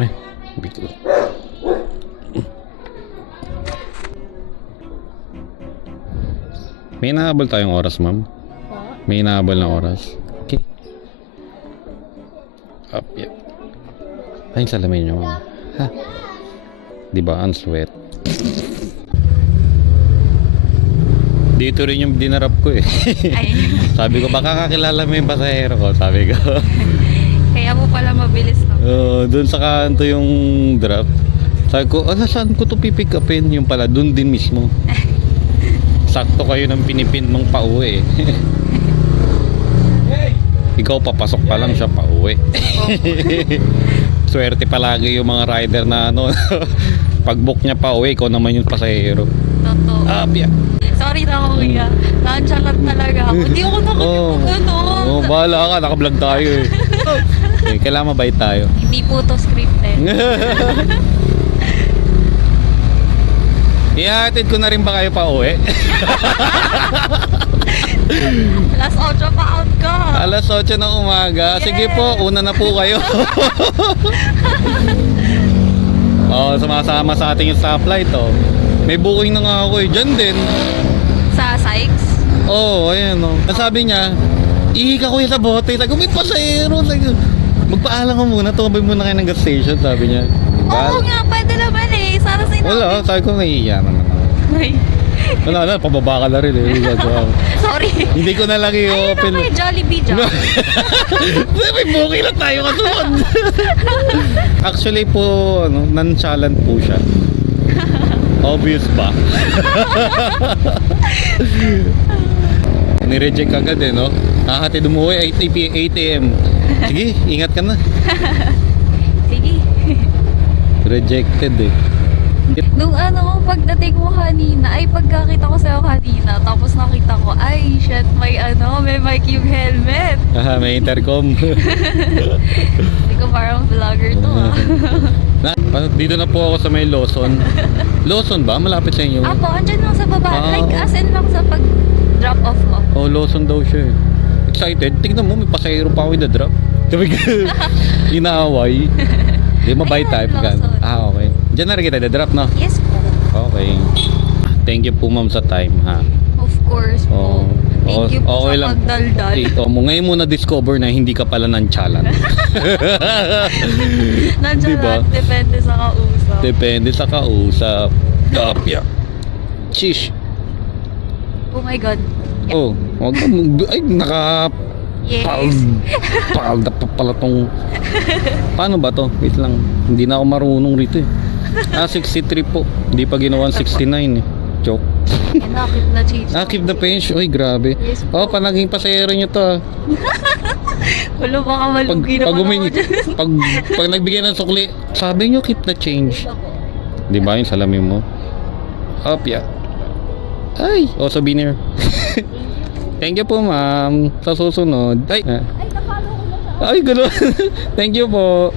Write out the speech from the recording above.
Ay, bigla. May inaabol tayong oras, ma'am. May inaabol na oras. Okay. Up, yep. Ay, salamin nyo, ma'am. Ha? Di ba, ang sweat. Dito rin yung dinarap ko eh. Sabi ko, baka kakilala mo yung pasahero ko, sabi ko. kaya mo pala mabilis to. Oo, doon sa kanto yung drop. Sabi ko, ala saan ko to pipick upin? Yung pala, doon din mismo. Sakto kayo ng pinipin mong pauwi. Ikaw papasok pa lang siya pauwi. Swerte palagi yung mga rider na ano. Pag book niya pauwi, ikaw naman yung pasahero. Totoo. Ah, biya. Sorry na kuya. Nonchalant talaga ako. Hindi ako Oo. nakakita gano'n. Oh, bahala ka, nakablog tayo eh. okay, kailangan mabait tayo. Hindi po to scripted. Ihatid ko na rin ba kayo pa uwi? Last 8 pa out ka. Alas 8 ng umaga. Sige po, una na po kayo. oh, sumasama sa ating stoplight oh. May booking na nga ako eh. Diyan din. Sa Sykes. Oh, ayan oh. Sabi niya, ihi ka kuya sa bote. Sabi ko, may pasahero. Sabi ko, magpaalam ka muna. Tumabay muna kayo ng gas station. Sabi niya. Oo nga, pwede naman eh. Sana sinabi. Wala, sabi ko, nahihiya naman ako. Ay, Wala na, pababa ka na rin eh. Ko. sorry. Hindi ko na lang Ayun i-open. na may Jollibee dyan. May booking lang tayo kasunod. Actually po, ano, nonchalant po siya. Obvious ba? Nireject agad eh, no? Kahatid umuwi 8 p- 8 a.m. Sige, ingat ka na. Sige. Rejected eh. Nung ano, pagdating mo kanina, ay pagkakita ko sa'yo kanina, tapos nakita ko, ay shit, may ano, may mic yung helmet. Aha, may intercom. Hindi ko parang vlogger to ah. na, pa- dito na po ako sa may Lawson. Lawson ba? Malapit sa inyo? Apo, andyan lang sa baba. Ah. Like, as in lang sa pag-drop off mo. Oh, Lawson daw siya eh. Excited. Tingnan mo, may pasahero pa ako in-drop. Sabi ko, inaaway. Di mabait tayo. Ayan, pagka- Lawson. Ah, okay. Diyan na rin kita drop no? Yes po. Okay. Thank you po ma'am sa time ha. Of course Oh. po. Thank you po okay sa lang. pagdaldal. Oh, mo ngayon mo na discover na hindi ka pala ng chalan. Nandiyan Diba? lang, depende sa kausap. Depende sa kausap. Tapya. Shish. oh my God. Oh, wag mong- ay naka Yes. Pald, palda pa pala tong Paano ba to? Wait lang Hindi na ako marunong rito eh Ah, 63 po Hindi pa ginawa 69 eh Joke Inakit na. Ah, keep the pension Uy, grabe Yes po. Oh, panaging pasahero nyo to ah. Wala baka Pag, malugi pag, humingi, ako dyan. pag, pag nagbigay ng sukli Sabi nyo, keep the change Di ba yung salamin mo? Up, yeah Ay, oh, souvenir Thank you po, ma'am. Sa susunod. Ay, ah. Na Ay, gano'n. Thank you po.